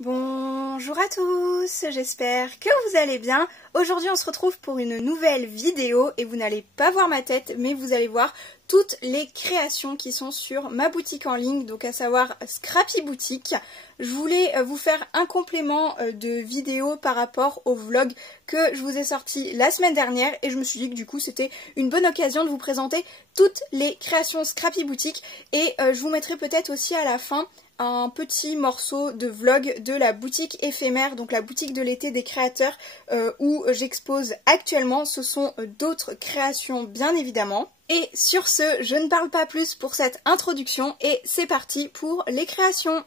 Bonjour à tous, j'espère que vous allez bien. Aujourd'hui on se retrouve pour une nouvelle vidéo et vous n'allez pas voir ma tête mais vous allez voir toutes les créations qui sont sur ma boutique en ligne, donc à savoir Scrappy Boutique. Je voulais vous faire un complément de vidéo par rapport au vlog que je vous ai sorti la semaine dernière et je me suis dit que du coup c'était une bonne occasion de vous présenter toutes les créations Scrappy Boutique et je vous mettrai peut-être aussi à la fin un petit morceau de vlog de la boutique éphémère, donc la boutique de l'été des créateurs où j'expose actuellement. Ce sont d'autres créations bien évidemment. Et sur ce, je ne parle pas plus pour cette introduction et c'est parti pour les créations.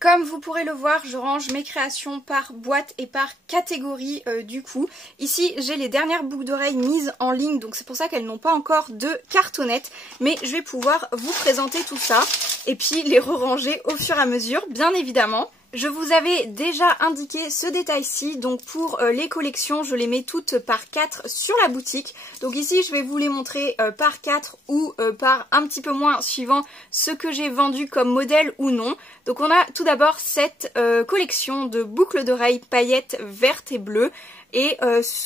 Comme vous pourrez le voir, je range mes créations par boîte et par catégorie du coup. Ici, j'ai les dernières boucles d'oreilles mises en ligne, donc c'est pour ça qu'elles n'ont pas encore de cartonnette. Mais je vais pouvoir vous présenter tout ça et puis les re-ranger au fur et à mesure, bien évidemment. Je vous avais déjà indiqué ce détail-ci, donc pour les collections, je les mets toutes par 4 sur la boutique. Donc ici, je vais vous les montrer par 4 ou par un petit peu moins, suivant ce que j'ai vendu comme modèle ou non. Donc on a tout d'abord cette collection de boucles d'oreilles paillettes vertes et bleues. Et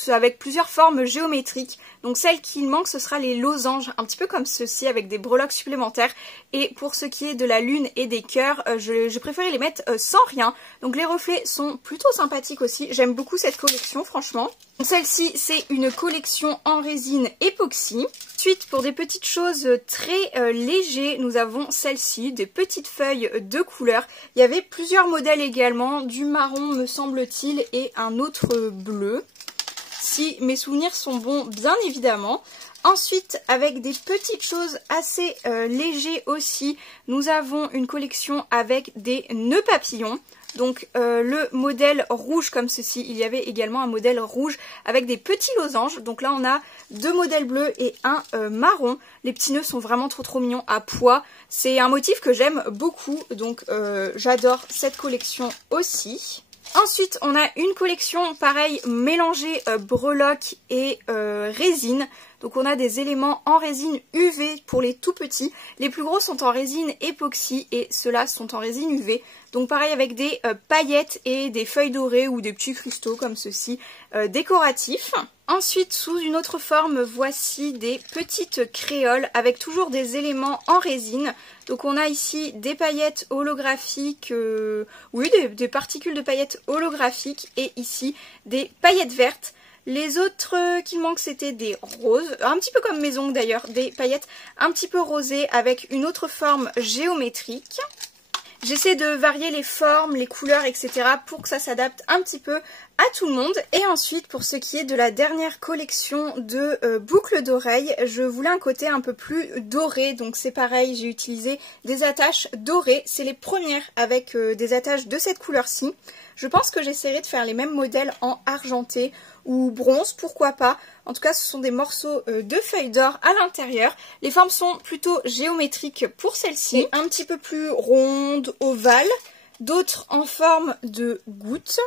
avec plusieurs formes géométriques. Donc celle qui manque, ce sera les losanges, un petit peu comme ceci avec des breloques supplémentaires. Et pour ce qui est de la lune et des cœurs, je préférais les mettre sans rien. Donc les reflets sont plutôt sympathiques aussi. J'aime beaucoup cette collection franchement. Celle-ci, c'est une collection en résine époxy. Ensuite, pour des petites choses très légers, nous avons celle-ci, des petites feuilles de couleur. Il y avait plusieurs modèles également, du marron me semble-t-il et un autre bleu. Si mes souvenirs sont bons, bien évidemment. Ensuite, avec des petites choses assez légers aussi, nous avons une collection avec des nœuds papillons. Donc le modèle rouge comme ceci, il y avait également un modèle rouge avec des petits losanges. Donc là on a deux modèles bleus et un marron. Les petits nœuds sont vraiment trop mignons à pois. C'est un motif que j'aime beaucoup, donc j'adore cette collection aussi. Ensuite, on a une collection, pareil, mélangée breloque et résine. Donc on a des éléments en résine UV pour les tout petits. Les plus gros sont en résine époxy et ceux-là sont en résine UV. Donc pareil avec des paillettes et des feuilles dorées ou des petits cristaux comme ceci, décoratifs. Ensuite, sous une autre forme, voici des petites créoles avec toujours des éléments en résine. Donc on a ici des paillettes holographiques, oui des particules de paillettes holographiques et ici des paillettes vertes. Les autres qui manquent c'était des roses, un petit peu comme mes ongles d'ailleurs, des paillettes un petit peu rosées avec une autre forme géométrique. J'essaie de varier les formes, les couleurs, etc. pour que ça s'adapte un petit peu à tout le monde. Et ensuite, pour ce qui est de la dernière collection de boucles d'oreilles, je voulais un côté un peu plus doré. Donc c'est pareil, j'ai utilisé des attaches dorées. C'est les premières avec des attaches de cette couleur-ci. Je pense que j'essaierai de faire les mêmes modèles en argenté ou bronze, pourquoi pas. En tout cas, ce sont des morceaux de feuilles d'or à l'intérieur. Les formes sont plutôt géométriques pour celle-ci. Un petit peu plus rondes, ovales. D'autres en forme de gouttes,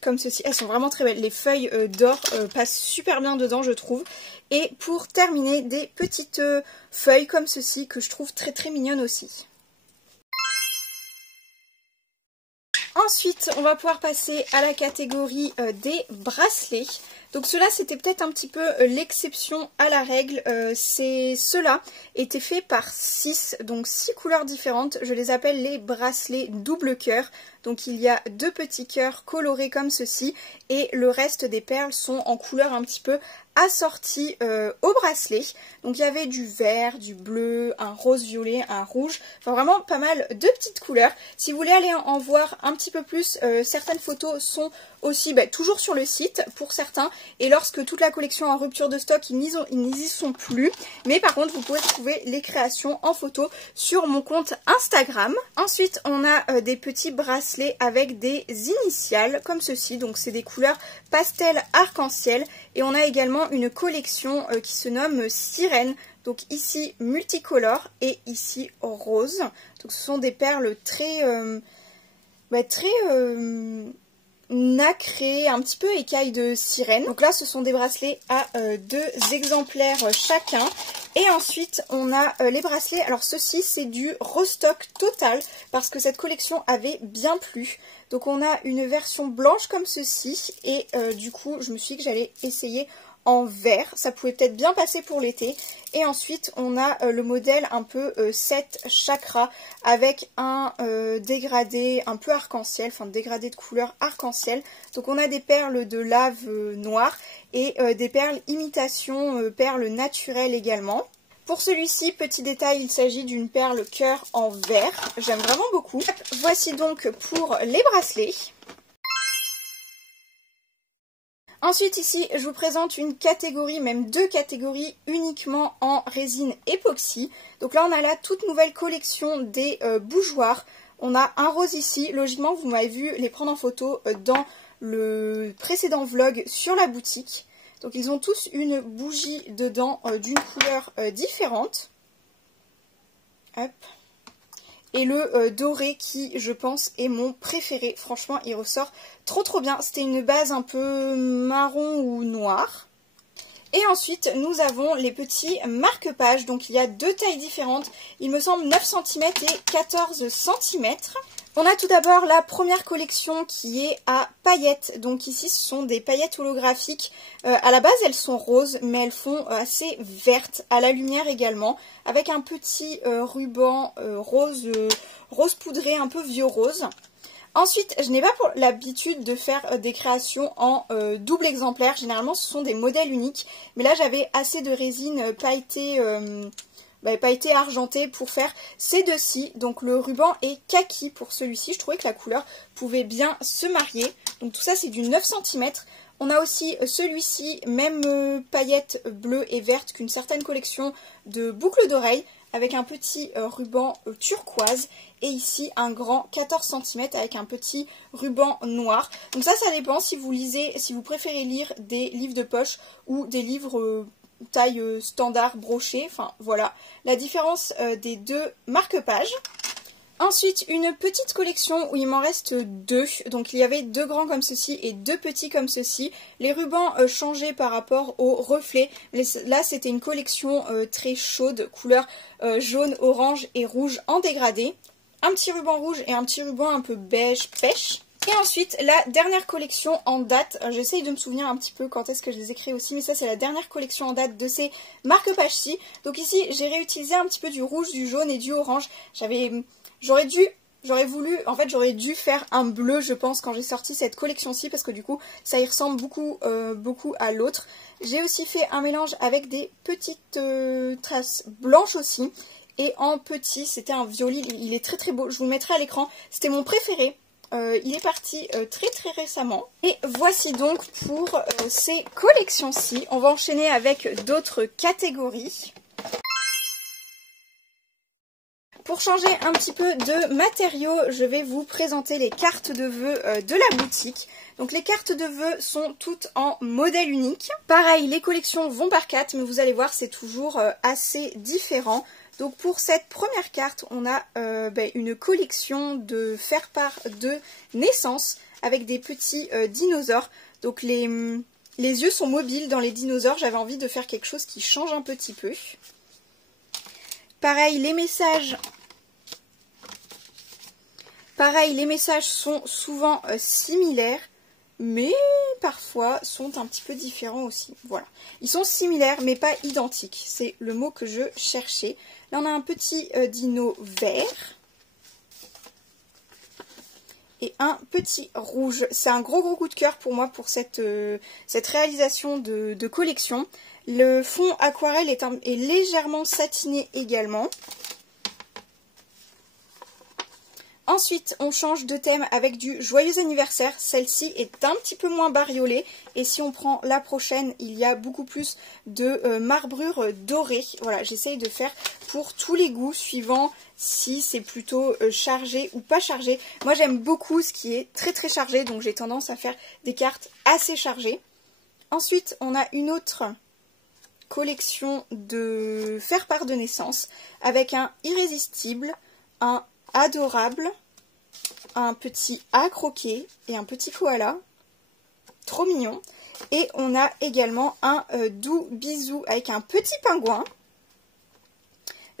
comme ceci. Elles sont vraiment très belles. Les feuilles d'or passent super bien dedans, je trouve. Et pour terminer, des petites feuilles comme ceci, que je trouve très mignonnes aussi. Ensuite, on va pouvoir passer à la catégorie des bracelets. Donc ceux-là, c'était peut-être un petit peu l'exception à la règle. Ceux-là étaient faits par 6, donc 6 couleurs différentes. Je les appelle les bracelets double cœur. Donc il y a deux petits cœurs colorés comme ceci et le reste des perles sont en couleur un petit peu assorties au bracelet. Donc il y avait du vert, du bleu, un rose violet, un rouge, enfin vraiment pas mal de petites couleurs. Si vous voulez aller en voir un petit peu plus, certaines photos sont aussi toujours sur le site pour certains et lorsque toute la collection est en rupture de stock, ils n'y y sont plus. Mais par contre vous pouvez trouver les créations en photo sur mon compte Instagram. Ensuite on a des petits bracelets avec des initiales comme ceci, donc c'est des couleurs pastel arc-en-ciel et on a également une collection qui se nomme Sirène, donc ici multicolore et ici rose. Donc ce sont des perles très nacré, un petit peu écaille de sirène. Donc là ce sont des bracelets à 2 exemplaires chacun Et ensuite on a les bracelets. Alors ceci c'est du restock total parce que cette collection avait bien plu. Donc on a une version blanche comme ceci et du coup je me suis dit que j'allais essayer en vert, ça pouvait peut-être bien passer pour l'été. Et ensuite on a le modèle un peu 7 chakras avec un dégradé un peu arc-en-ciel, enfin dégradé de couleur arc-en-ciel. Donc on a des perles de lave noire et des perles imitation perles naturelles également. Pour celui-ci, petit détail, il s'agit d'une perle cœur en vert, j'aime vraiment beaucoup. Voici donc pour les bracelets. Ensuite ici je vous présente une catégorie, même 2 catégories uniquement en résine époxy. Donc là on a la toute nouvelle collection des bougeoirs. On a un rose ici, logiquement vous m'avez vu les prendre en photo dans le précédent vlog sur la boutique. Donc ils ont tous une bougie dedans d'une couleur différente. Hop. Et le doré qui je pense est mon préféré, franchement il ressort trop bien. C'était une base un peu marron ou noire. Et ensuite nous avons les petits marque-pages, donc il y a 2 tailles différentes, il me semble 9 cm et 14 cm. On a tout d'abord la première collection qui est à paillettes, donc ici ce sont des paillettes holographiques. À la base elles sont roses mais elles font assez vertes à la lumière également, avec un petit ruban rose poudré, un peu vieux rose. Ensuite, je n'ai pas l'habitude de faire des créations en double exemplaire, généralement ce sont des modèles uniques, mais là j'avais assez de résine pailletée argentée pour faire ces deux-ci. Donc le ruban est kaki pour celui-ci, je trouvais que la couleur pouvait bien se marier. Donc tout ça c'est du 9 cm. On a aussi celui-ci, même paillettes bleues et vertes qu'une certaine collection de boucles d'oreilles, avec un petit ruban turquoise. Et ici un grand 14 cm avec un petit ruban noir. Donc ça dépend si vous lisez, si vous préférez lire des livres de poche ou des livres taille standard brochée. Enfin voilà la différence des 2 marque-pages. Ensuite une petite collection où il m'en reste 2. Donc il y avait 2 grands comme ceci et 2 petits comme ceci. Les rubans changeaient par rapport au reflet. Là c'était une collection très chaude, couleur jaune, orange et rouge en dégradé. Un petit ruban rouge et un petit ruban un peu beige pêche. Et ensuite la dernière collection en date, j'essaye de me souvenir un petit peu quand est-ce que je les ai créés aussi, mais ça c'est la dernière collection en date de ces marque-pages-ci. Donc ici j'ai réutilisé un petit peu du rouge, du jaune et du orange. J'aurais dû faire un bleu je pense quand j'ai sorti cette collection-ci, parce que du coup ça y ressemble beaucoup à l'autre. J'ai aussi fait un mélange avec des petites traces blanches aussi. Et en petit, c'était un violet, il est très beau, je vous le mettrai à l'écran. C'était mon préféré, il est parti très récemment. Et voici donc pour ces collections-ci. On va enchaîner avec d'autres catégories. Pour changer un petit peu de matériaux, je vais vous présenter les cartes de vœux de la boutique. Donc les cartes de vœux sont toutes en modèle unique. Pareil, les collections vont par 4, mais vous allez voir, c'est toujours assez différent. Donc pour cette première carte, on a une collection de faire-part de naissance avec des petits dinosaures. Donc les yeux sont mobiles dans les dinosaures, j'avais envie de faire quelque chose qui change un petit peu. Pareil, les messages sont souvent similaires, mais parfois sont un petit peu différents aussi. Voilà. Ils sont similaires, mais pas identiques. C'est le mot que je cherchais. Là, on a un petit dino vert. Et un petit rouge. C'est un gros coup de cœur pour moi pour cette réalisation de collection. Le fond aquarelle est légèrement satiné également. Ensuite, on change de thème avec du joyeux anniversaire. Celle-ci est un petit peu moins bariolée. Et si on prend la prochaine, il y a beaucoup plus de marbrure dorée. Voilà, j'essaye de faire pour tous les goûts, suivant si c'est plutôt chargé ou pas chargé. Moi, j'aime beaucoup ce qui est très chargé, donc j'ai tendance à faire des cartes assez chargées. Ensuite, on a une autre collection de faire-part de naissance avec un irrésistible, un adorable, un petit à croquer et un petit koala, trop mignon. Et on a également un doux bisou avec un petit pingouin.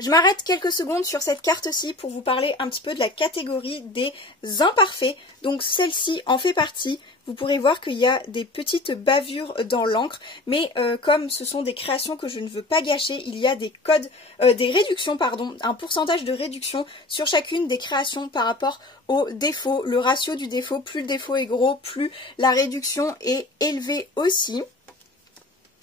Je m'arrête quelques secondes sur cette carte-ci pour vous parler un petit peu de la catégorie des imparfaits. Donc celle-ci en fait partie. Vous pourrez voir qu'il y a des petites bavures dans l'encre, mais comme ce sont des créations que je ne veux pas gâcher, il y a des codes, des réductions, pardon, un pourcentage de réduction sur chacune des créations par rapport au défaut. Le ratio du défaut, plus le défaut est gros, plus la réduction est élevée aussi.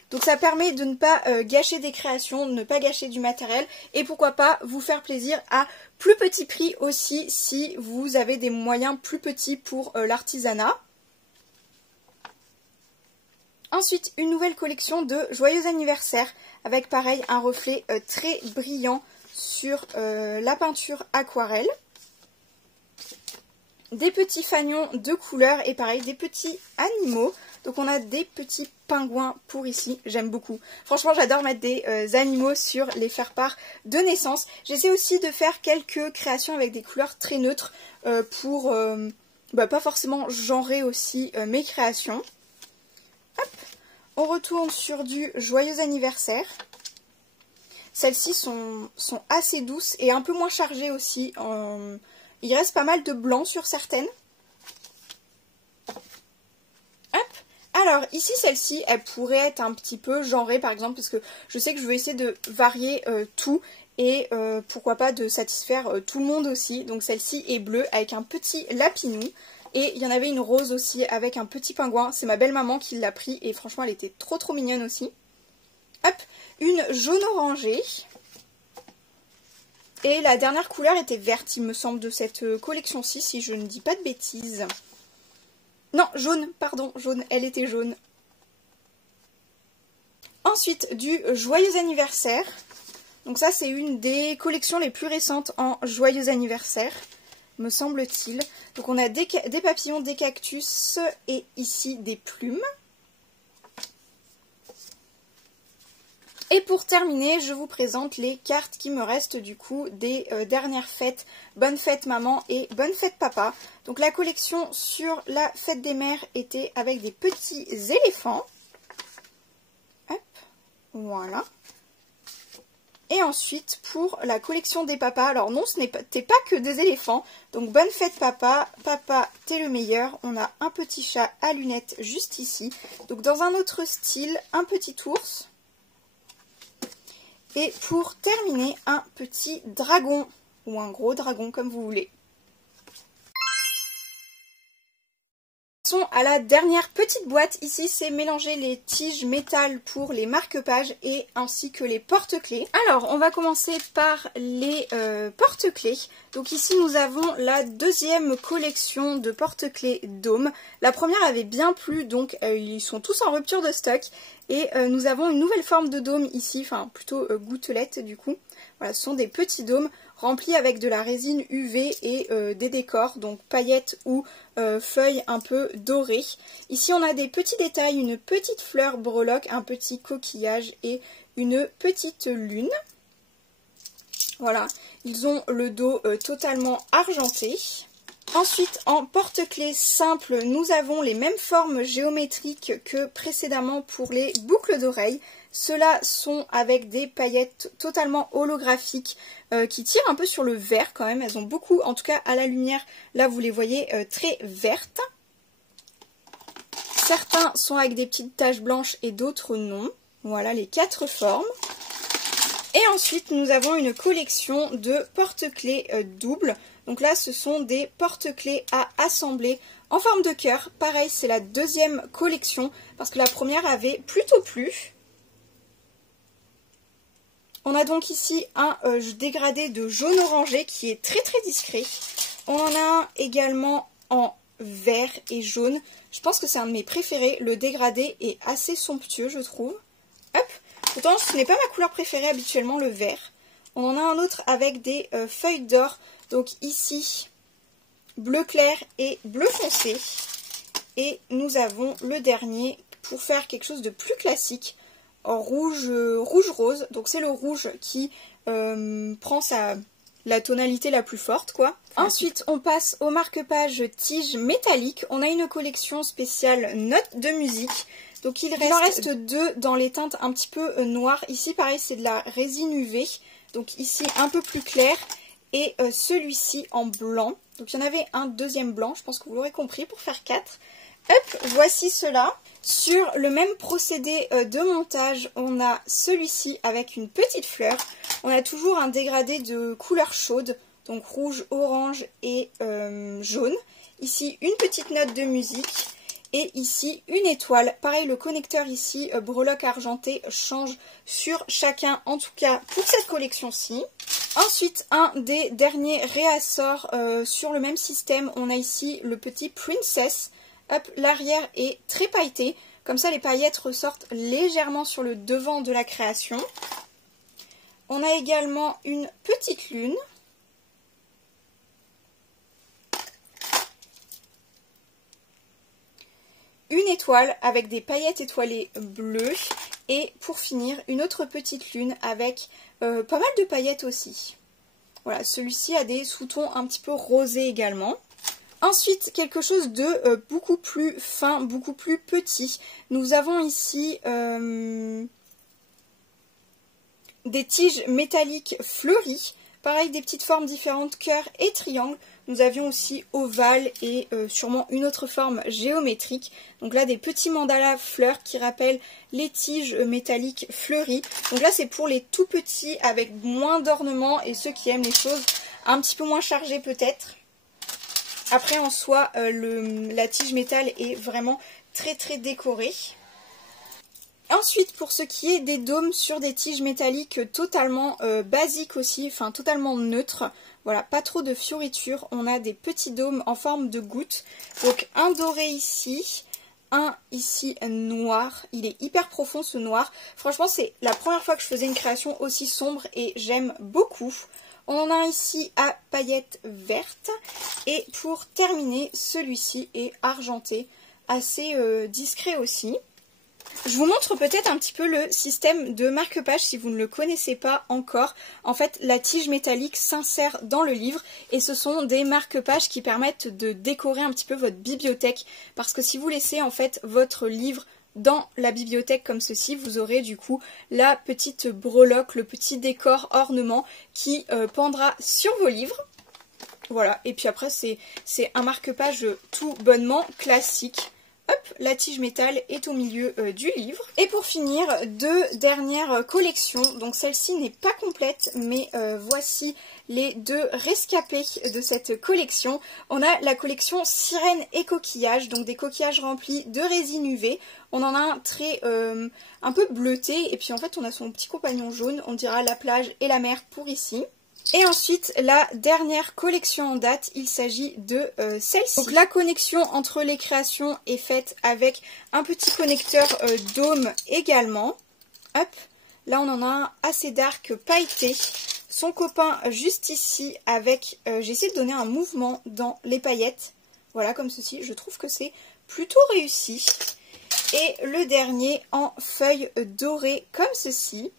Donc ça permet de ne pas gâcher des créations, de ne pas gâcher du matériel et pourquoi pas vous faire plaisir à plus petit prix aussi si vous avez des moyens plus petits pour l'artisanat. Ensuite, une nouvelle collection de joyeux anniversaire avec pareil un reflet très brillant sur la peinture aquarelle. Des petits fanions de couleurs et pareil des petits animaux. Donc on a des petits pingouins pour ici, j'aime beaucoup. Franchement j'adore mettre des animaux sur les faire-part de naissance. J'essaie aussi de faire quelques créations avec des couleurs très neutres pour pas forcément genrer aussi mes créations. Hop. On retourne sur du joyeux anniversaire. Celles-ci sont assez douces et un peu moins chargées aussi. Il reste pas mal de blanc sur certaines. Hop. Alors ici celle-ci elle pourrait être un petit peu genrée par exemple parce que je sais que je veux essayer de varier tout et pourquoi pas de satisfaire tout le monde aussi. Donc celle-ci est bleue avec un petit lapinou et il y en avait une rose aussi avec un petit pingouin. C'est ma belle maman qui l'a pris et franchement elle était trop mignonne aussi. Hop, une jaune orangée. Et la dernière couleur était verte, il me semble, de cette collection-ci, si je ne dis pas de bêtises. Non, jaune, pardon, jaune, elle était jaune. Ensuite, du joyeux anniversaire. Donc ça, c'est une des collections les plus récentes en joyeux anniversaire, me semble-t-il. Donc on a des papillons, des cactus et ici des plumes. Et pour terminer, je vous présente les cartes qui me restent du coup des dernières fêtes. Bonne fête maman et bonne fête papa. Donc la collection sur la fête des mères était avec des petits éléphants. Hop, voilà. Et ensuite pour la collection des papas, alors non ce n'était pas que des éléphants. Donc bonne fête papa, papa t'es le meilleur. On a un petit chat à lunettes juste ici. Donc dans un autre style, un petit ours. Et pour terminer, un petit dragon, ou un gros dragon comme vous voulez. Passons à la dernière petite boîte. Ici, c'est mélanger les tiges métal pour les marque-pages et ainsi que les porte-clés. Alors, on va commencer par les porte-clés. Donc ici, nous avons la deuxième collection de porte-clés Dôme. La première avait bien plu, donc ils sont tous en rupture de stock. Et nous avons une nouvelle forme de dôme ici, enfin plutôt gouttelette du coup. Voilà, ce sont des petits dômes remplis avec de la résine UV et des décors, donc paillettes ou feuilles un peu dorées. Ici on a des petits détails, une petite fleur breloque, un petit coquillage et une petite lune. Voilà, ils ont le dos totalement argenté. Ensuite, en porte-clés simple, nous avons les mêmes formes géométriques que précédemment pour les boucles d'oreilles. Ceux-là sont avec des paillettes totalement holographiques qui tirent un peu sur le vert quand même. Elles ont beaucoup, en tout cas à la lumière, là vous les voyez très vertes. Certains sont avec des petites taches blanches et d'autres non. Voilà les 4 formes. Et ensuite, nous avons une collection de porte-clés doubles. Donc là, ce sont des porte-clés à assembler en forme de cœur. Pareil, c'est la deuxième collection parce que la première avait plutôt plu. On a donc ici un dégradé de jaune orangé qui est très discret. On en a un également en vert et jaune. Je pense que c'est un de mes préférés. Le dégradé est assez somptueux, je trouve. Hop. Pourtant, ce n'est pas ma couleur préférée habituellement, le vert. On en a un autre avec des feuilles d'or. Donc ici, bleu clair et bleu foncé. Et nous avons le dernier pour faire quelque chose de plus classique, en rouge-rose. Donc c'est le rouge qui prend la tonalité la plus forte, quoi. Ensuite, on passe au marque-page tige métallique. On a une collection spéciale notes de musique. Donc il en reste 2 dans les teintes un petit peu noires. Ici, pareil, c'est de la résine UV. donc ici un peu plus clair, et celui-ci en blanc. Donc il y en avait un deuxième blanc, je pense que vous l'aurez compris, pour faire 4. Hop, voici cela. Sur le même procédé de montage, on a celui-ci avec une petite fleur. On a toujours un dégradé de couleurs chaudes, donc rouge, orange et jaune. Ici, une petite note de musique. Et ici, une étoile. Pareil, le connecteur ici, breloque argenté, change sur chacun, en tout cas pour cette collection-ci. Ensuite, un des derniers réassorts sur le même système. On a ici le petit Princess. Hop, l'arrière est très pailleté. Comme ça, les paillettes ressortent légèrement sur le devant de la création. On a également une petite lune. Une étoile avec des paillettes étoilées bleues. Et pour finir, une autre petite lune avec pas mal de paillettes aussi. Voilà, celui-ci a des sous-tons un petit peu rosés également. Ensuite, quelque chose de beaucoup plus fin, beaucoup plus petit. Nous avons ici des tiges métalliques fleuries. Pareil, des petites formes différentes, cœur et triangle. Nous avions aussi ovale et sûrement une autre forme géométrique. Donc là, des petits mandalas fleurs qui rappellent les tiges métalliques fleuries. Donc là, c'est pour les tout petits avec moins d'ornements et ceux qui aiment les choses un petit peu moins chargées peut-être. Après, en soi, la tige métal est vraiment très très décorée. Ensuite, pour ce qui est des dômes sur des tiges métalliques totalement basiques aussi, enfin totalement neutres, voilà, pas trop de fioritures, on a des petits dômes en forme de gouttes. Donc un doré ici, un ici noir, il est hyper profond ce noir. Franchement, c'est la première fois que je faisais une création aussi sombre et j'aime beaucoup. On en a un ici à paillettes vertes. Et pour terminer, celui-ci est argenté, assez discret aussi. Je vous montre peut-être un petit peu le système de marque-page si vous ne le connaissez pas encore. En fait, la tige métallique s'insère dans le livre et ce sont des marque-pages qui permettent de décorer un petit peu votre bibliothèque. Parce que si vous laissez en fait votre livre dans la bibliothèque comme ceci, vous aurez du coup la petite breloque, le petit décor ornement qui pendra sur vos livres. Voilà, et puis après c'est un marque-page tout bonnement classique. Hop, la tige métal est au milieu du livre. Et pour finir, deux dernières collections. Donc celle-ci n'est pas complète, mais voici les deux rescapés de cette collection. On a la collection Sirène et coquillages, donc des coquillages remplis de résine UV. On en a un très un peu bleuté, et puis en fait on a son petit compagnon jaune, on dira la plage et la mer pour ici. Et ensuite, la dernière collection en date, il s'agit de celle-ci. Donc la connexion entre les créations est faite avec un petit connecteur dôme également. Hop, là on en a un assez dark pailleté. Son copain juste ici avec, j'ai essayé de donner un mouvement dans les paillettes. Voilà, comme ceci, je trouve que c'est plutôt réussi. Et le dernier en feuilles dorées comme ceci.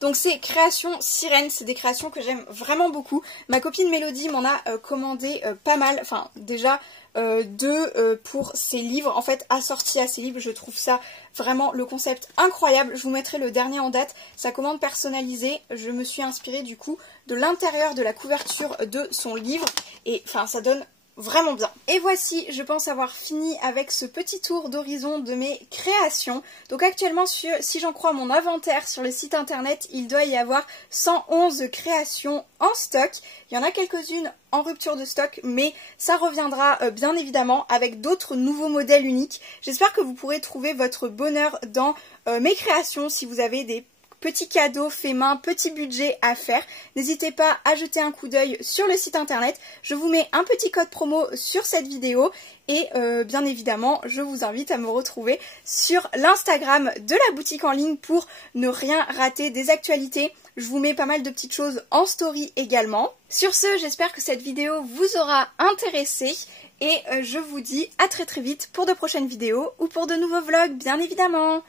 Donc ces créations sirènes, c'est des créations que j'aime vraiment beaucoup. Ma copine Mélodie m'en a commandé pas mal, enfin déjà deux pour ses livres, en fait assortis à ses livres. Je trouve ça vraiment le concept incroyable. Je vous mettrai le dernier en date, sa commande personnalisée. Je me suis inspirée du coup de l'intérieur de la couverture de son livre et enfin ça donne vraiment bien. Et voici, je pense avoir fini avec ce petit tour d'horizon de mes créations. Donc actuellement, si j'en crois mon inventaire sur le site internet, il doit y avoir 111 créations en stock. Il y en a quelques-unes en rupture de stock, mais ça reviendra bien évidemment avec d'autres nouveaux modèles uniques. J'espère que vous pourrez trouver votre bonheur dans mes créations si vous avez des petit cadeau fait main, petit budget à faire. N'hésitez pas à jeter un coup d'œil sur le site internet. Je vous mets un petit code promo sur cette vidéo et bien évidemment, je vous invite à me retrouver sur l'Instagram de la boutique en ligne pour ne rien rater des actualités. Je vous mets pas mal de petites choses en story également. Sur ce, j'espère que cette vidéo vous aura intéressé et je vous dis à très vite pour de prochaines vidéos ou pour de nouveaux vlogs bien évidemment.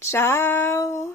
Ciao!